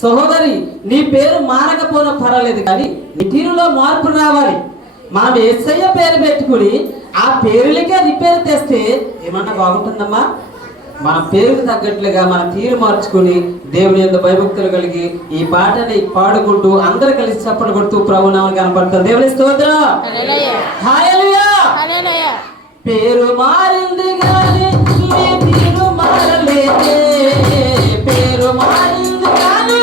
సహోదరి, నీ పేరు మారకపోయినా పర్వాలేదు, కానీ నీ తీరులో మార్పు రావాలి. మనం యేసయ్య పేరు పెట్టుకుని ఆ పేరులకే రిపేర్ తెస్తే ఏమన్నా బాగుంటుందమ్మా? మన పేరుకు తగ్గట్లుగా మన తీరు మార్చుకుని దేవుని యొక్క భయభక్తులు కలిగి ఈ పాటని పాడుకుంటూ అందరు కలిసి చప్పట్లు కొడుతూ ప్రభునామం కనపడతారు. దేవుని స్తోత్రం. హల్లెలూయా. పేరు మారింది కానీ నీ తీరు మారలేదే, పేరు మారింది కానీ